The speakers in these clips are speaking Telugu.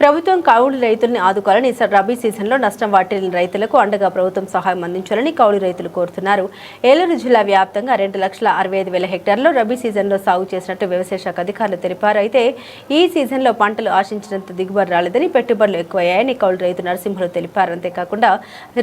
ప్రభుత్వం కౌలు రైతుల్ని ఆదుకోవాలని రబీ సీజన్లో నష్టం వాటిల్లిన రైతులకు అండగా ప్రభుత్వం సహాయం అందించాలని కౌలు రైతులు కోరుతున్నారు. ఏలూరు జిల్లా వ్యాప్తంగా 2,65,000 హెక్టార్లలో రబీ సీజన్లో సాగు చేసినట్టు వ్యవసాయ శాఖ అధికారులు తెలిపారు. అయితే ఈ సీజన్లో పంటలు ఆశించినంత దిగుబడి రాలేదని, పెట్టుబడులు ఎక్కువయ్యాయని కౌలు రైతు నరసింహులు తెలిపారు. అంతేకాకుండా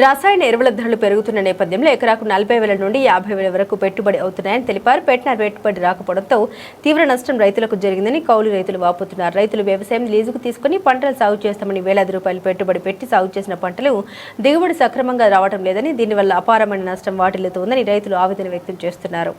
రసాయన ఎరువుల ధరలు పెరుగుతున్న నేపథ్యంలో ఎకరాకు 40,000 నుండి 50,000 వరకు పెట్టుబడి అవుతున్నాయని తెలిపారు. పెట్టిన పెట్టుబడి రాకపోవడంతో తీవ్ర నష్టం రైతులకు జరిగిందని కౌలు రైతులు వాపోతున్నారు. రైతులు వ్యవసాయం లీజుకు తీసుకుని పంటలు సాగు చేస్తామని వేలాది రూపాయలు పెట్టుబడి పెట్టి సాగు చేసిన పంటలు దిగుబడి సక్రమంగా రావడం లేదని, దీనివల్ల అపారమైన నష్టం వాటిల్లుతోందని రైతులు ఆవేదన వ్యక్తం చేస్తున్నారు.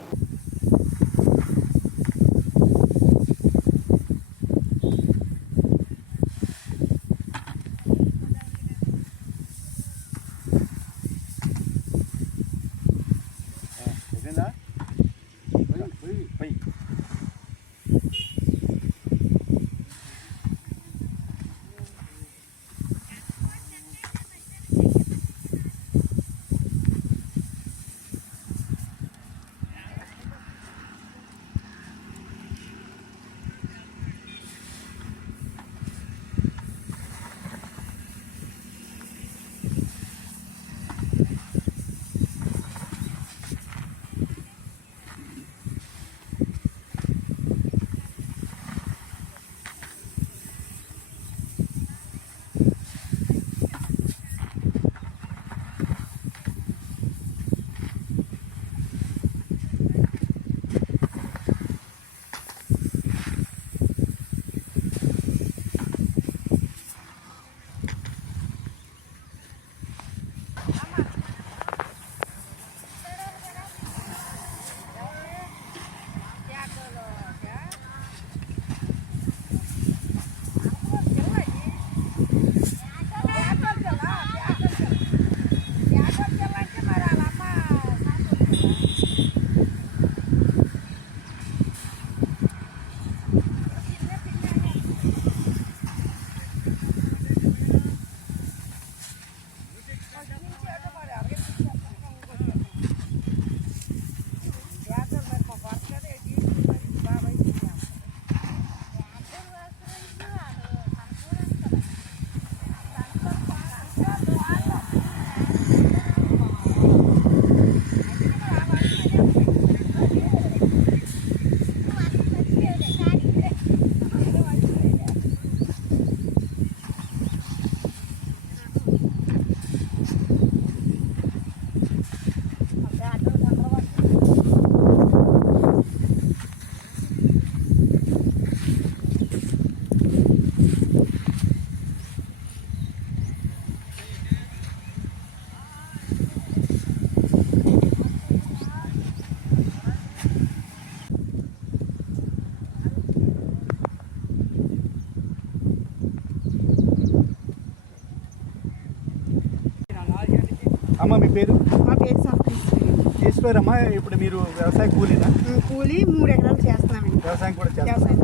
అమ్మ మీ పేరు? మా పేరు ఈశ్వరమ్మ. ఇప్పుడు మీరు వ్యవసాయ కూలీనా? కూలీ 3 ఎకరాలు చేస్తున్నామండి. వ్యవసాయం కూడా చేస్తాం.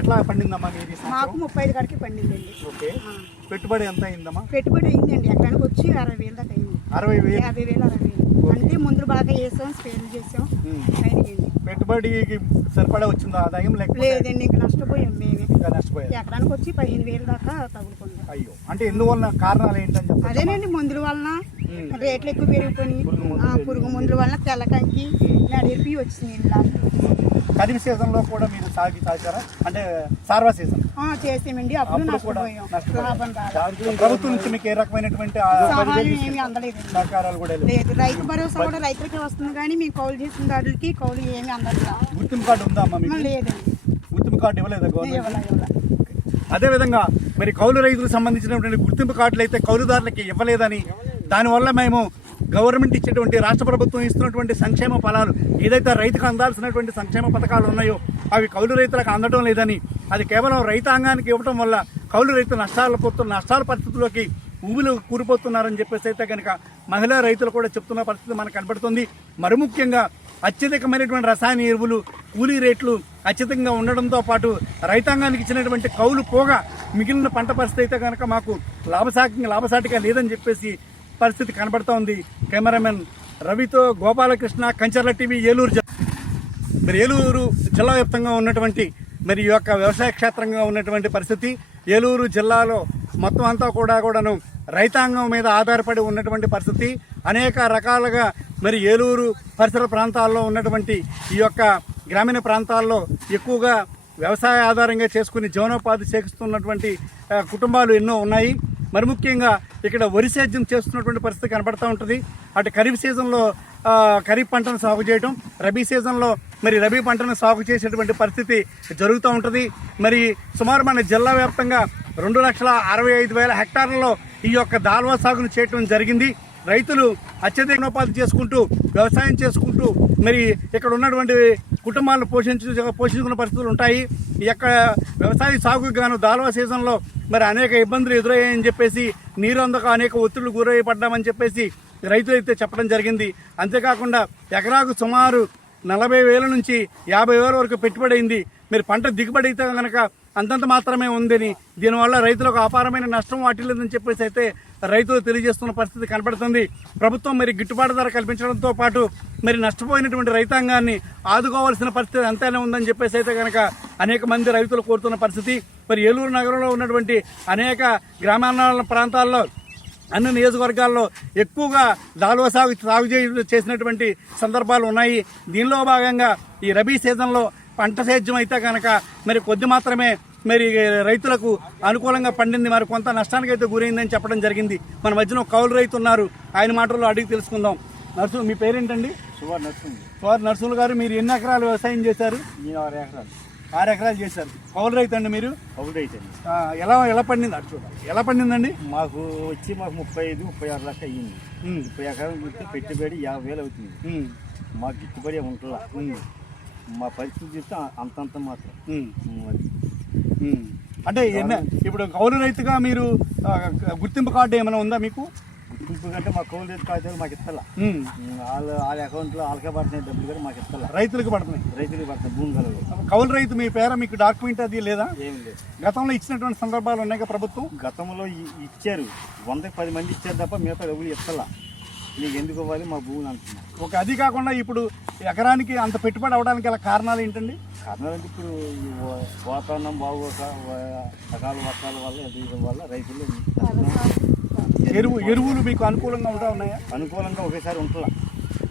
ఎట్లా పండిందమ్మా మీది? మాకు 35 కాడికి పండిందండి. ఓకే. పెట్టుబడి ఎంత అయిందమ్మా? పెట్టుబడి అయిందండి, ఎకరానికి వచ్చి 60,000 దాకా అయింది. 60,000? 50,000 60,000 అంటే మందులు బాగా వేసాం, స్ప్రేలు చేసాం. పెట్టుబడికి సరిపడా వచ్చిందా ఆదాయం? లేదండి, ఇంకా నష్టపోయాం మేమే. నష్టపోయాం. ఎకరానికి వచ్చి 15,000 దాకా తగులుకుంది. అయ్యో, అంటే ఎందువల్ల కారణాలు ఏంటని చెప్పండి. అదేనండి, మందుల వలన రేట్లు ఎక్కువ పెరిగిపోయి, పురుగు మందుల వలన తెల్లకంకి నడిపి వచ్చింది. ఖరీఫ్ సీజన్ లో కూడా మీరు సాగారా? అంటే సార్వా సీజన్ చేసామండి, అప్పుడు నష్టపోయాం. ప్రభుత్వం నుంచి మీకు ఏ రకమైనటువంటి ఏమి అందలేదు. సహకారాలు కూడా లేదు. రైతు భరోసా కూడా రైతులకి వస్తుంది కానీ మీ కౌలు చేసిన దాడులకి కౌలు ఏమి అందలేదు. గుర్తింపు కార్డు ఉందా అమ్మా మీకు? లేదండి, గుర్తింపు కార్డు ఇవ్వలేదా గవర్నమెంట్? అదేవిధంగా మరి కౌలు రైతులకు సంబంధించినటువంటి గుర్తింపు కార్డులు అయితే కౌలుదారులకి ఇవ్వలేదని, దానివల్ల మేము గవర్నమెంట్ ఇచ్చేటువంటి రాష్ట్ర ప్రభుత్వం ఇస్తున్నటువంటి సంక్షేమ ఫలాలు ఏదైతే రైతుకు అందాల్సినటువంటి సంక్షేమ పథకాలు ఉన్నాయో అవి కౌలు రైతులకు అందడం లేదని, అది కేవలం రైతాంగానికి ఇవ్వడం వల్ల కౌలు రైతులు నష్టాల పరిస్థితుల్లోకి ఊబిలో కూరిపోతున్నారని చెప్పేసి అయితే కనుక మహిళా రైతులు కూడా చెప్తున్న పరిస్థితి మనకు కనబడుతుంది. మరి ముఖ్యంగా అత్యధికమైనటువంటి రసాయన ఎరువులు, కూలీ రేట్లు అత్యధికంగా ఉండడంతో పాటు రైతాంగానికి ఇచ్చినటువంటి కౌలు పోగా మిగిలిన పంట పరిస్థితి అయితే కనుక మాకు లాభసాటిగా లేదని చెప్పేసి పరిస్థితి కనబడుతూ ఉంది. కెమెరామెన్ రవితో గోపాలకృష్ణ, కంచర్ల టీవీ, ఏలూరు. మరి ఏలూరు జిల్లా వ్యాప్తంగా ఉన్నటువంటి మరి ఈ యొక్క వ్యవసాయ క్షేత్రంగా ఉన్నటువంటి పరిస్థితి ఏలూరు జిల్లాలో మొత్తం అంతా కూడాను రైతాంగం మీద ఆధారపడి ఉన్నటువంటి పరిస్థితి. అనేక రకాలుగా మరి ఏలూరు పరిసర ప్రాంతాల్లో ఉన్నటువంటి ఈ యొక్క గ్రామీణ ప్రాంతాల్లో ఎక్కువగా వ్యవసాయ ఆధారంగా చేసుకుని జీవనోపాధి చేస్తున్నటువంటి కుటుంబాలు ఎన్నో ఉన్నాయి. మరి ముఖ్యంగా ఇక్కడ వరి సేద్యం చేస్తున్నటువంటి పరిస్థితి కనబడుతూ ఉంటుంది. అటు ఖరీఫ్ సీజన్లో ఖరీఫ్ పంటను సాగు చేయడం, రబీ సీజన్లో మరి రబీ పంటను సాగు చేసేటువంటి పరిస్థితి జరుగుతూ ఉంటుంది. మరి సుమారు మన జిల్లా వ్యాప్తంగా 2,65,000 హెక్టార్లలో ఈ యొక్క దాల్వా సాగును చేయడం జరిగింది. రైతులు అత్యధికోపాధి చేసుకుంటూ వ్యవసాయం చేసుకుంటూ మరి ఇక్కడ ఉన్నటువంటి కుటుంబాలను పోషించుకునే పరిస్థితులు ఉంటాయి. ఈ యొక్క వ్యవసాయ సాగుకు గాను దాల్వా సీజన్లో మరి అనేక ఇబ్బందులు ఎదురయ్యాయని చెప్పేసి, నీరు అందక అనేక ఒత్తిళ్లు గురైపడ్డామని చెప్పేసి రైతులు అయితే చెప్పడం జరిగింది. అంతేకాకుండా ఎకరాకు సుమారు 40,000 నుంచి 50,000 వరకు పెట్టుబడి అయింది. మరి పంట దిగుబడి అయితే కనుక అంతంత మాత్రమే ఉందని, దీనివల్ల రైతులకు అపారమైన నష్టం వాటిల్లేదని చెప్పేసి అయితే రైతులు తెలియజేస్తున్న పరిస్థితి కనబడుతుంది. ప్రభుత్వం మరి గిట్టుబాటు ధర కల్పించడంతో పాటు మరి నష్టపోయినటువంటి రైతాంగాన్ని ఆదుకోవాల్సిన పరిస్థితి అంతానే ఉందని చెప్పేసి అయితే కనుక అనేక మంది రైతులు కోరుతున్న పరిస్థితి. మరి ఏలూరు నగరంలో ఉన్నటువంటి అనేక గ్రామీణ ప్రాంతాల్లో అన్ని నియోజకవర్గాల్లో ఎక్కువగా దాల్వా సాగు చేసినటువంటి సందర్భాలు ఉన్నాయి. దీనిలో భాగంగా ఈ రబీ సీజన్లో పంట సేద్యం అయితే కనుక మరి కొద్ది మాత్రమే మరి రైతులకు అనుకూలంగా పండింది, మరి కొంత నష్టానికి అయితే గురైందని చెప్పడం జరిగింది. మన మధ్యన ఒక కౌలు రైతు ఉన్నారు, ఆయన మాటల్లో అడిగి తెలుసుకుందాం. నర్సు, మీ పేరేంటండి? సువార్ నర్సులు గారు, మీరు ఎన్ని ఎకరాలు వ్యవసాయం చేశారు? 6 ఎకరాలు. 6 ఎకరాలు చేశారు. కౌలు రైతు అండి మీరు? కౌలు రైతు అండి. ఎలా పండింది అటు చూడాలి, ఎలా పండిందండి? మాకు 35-36 లక్ష అయ్యింది. 30 ఎకరాలు చూస్తే పెట్టుబడి 50,000 అవుతుంది. మాకు గిట్టుబడి ఉంటుందా? మా పరిస్థితి చూస్తే అంతంత మాత్రం. అంటే ఇప్పుడు కౌలు రైతుగా మీరు గుర్తింపు కార్డు ఏమైనా ఉందా మీకు? గుర్తింపు కంటే మా కౌలు రైతు కాగితాలు మాకు ఇస్తలా. వాళ్ళ అకౌంట్లో వాళ్ళకే పడుతున్నాయి డబ్బులు, కానీ మాకు ఇస్తలా. రైతులకు పడుతున్నాయి భూమి కలదు. కౌలు రైతు మీ పేర మీకు డాక్యుమెంట్ అది లేదా? ఏం లేదు. గతంలో ఇచ్చినటువంటి సందర్భాలు ఉన్నాయి ప్రభుత్వం? గతంలో ఇచ్చారు, 100కి 10 మంది ఇచ్చారు తప్ప మిగతా డబ్బులు ఇస్తలా. నీకు ఎందుకు ఇవ్వాలి మా భూములు అంటున్నారు. అది కాకుండా ఇప్పుడు ఎకరానికి అంత పెట్టుబడి అవడానికి గల కారణాలు ఏంటండి? కారణాలు అంటే ఇప్పుడు వాతావరణం బాగోక, సకాల వర్షాల వల్ల ఎదుగుదల వల్ల రైతులు ఎరువులు మీకు అనుకూలంగా ఉన్నాయా? అనుకూలంగా ఒకేసారి ఉంటుందా,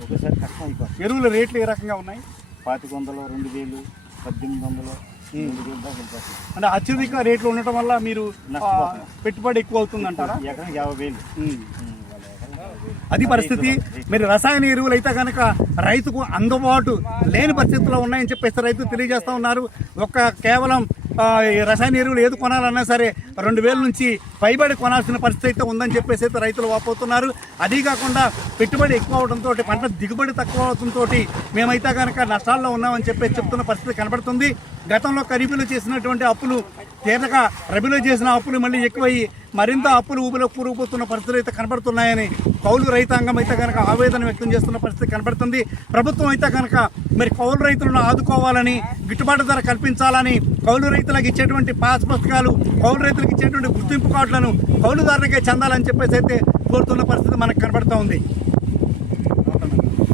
ఒకేసారి కష్టం అయిపోతుంది. ఎరువుల రేట్లు ఏ రకంగా ఉన్నాయి? 2,500, 2,000, 1,800, 3,000 దాకా ఉంటుంది. అంటే అత్యధిక రేట్లు ఉండటం వల్ల మీరు పెట్టుబడి ఎక్కువ అవుతుంది అంటారా? ఎకరానికి 50,000. అది పరిస్థితి. మరి రసాయన ఎరువులు అయితే కనుక రైతుకు అందుబాటు లేని పరిస్థితుల్లో ఉన్నాయని చెప్పేసి రైతులు తెలియజేస్తూ ఉన్నారు. కేవలం రసాయన ఎరువులు ఏది కొనాలన్నా సరే 2,000 నుంచి పైబడి కొనాల్సిన పరిస్థితి అయితే ఉందని చెప్పేసి అయితే రైతులు వాపోతున్నారు. అదీ కాకుండా పెట్టుబడి ఎక్కువ అవడంతో పంట దిగుబడి తక్కువ అవడంతో మేమైతే కనుక నష్టాల్లో ఉన్నామని చెప్పేసి చెప్తున్న పరిస్థితి కనబడుతుంది. గతంలో ఖరీఫ్లో చేసినటువంటి అప్పులు తీరక రబీలో చేసిన అప్పులు మళ్ళీ ఎక్కువయ్యి మరింత అప్పులు ఊబిలో కూరుకుపోతున్న పరిస్థితులు అయితే కనబడుతున్నాయని కౌలు రైతాంగం అయితే కనుక ఆవేదన వ్యక్తం చేస్తున్న పరిస్థితి కనబడుతుంది. ప్రభుత్వం అయితే కనుక మరి కౌలు రైతులను ఆదుకోవాలని, గిట్టుబాటు ధర కల్పించాలని, కౌలు రైతులకు ఇచ్చేటువంటి పాస్ పుస్తకాలు, కౌలు రైతులకు ఇచ్చేటువంటి గుర్తింపు కార్డులను కౌలుదారులకే చెందాలని చెప్పేసి అయితే కోరుతున్న పరిస్థితి మనకు కనబడుతూ ఉంది.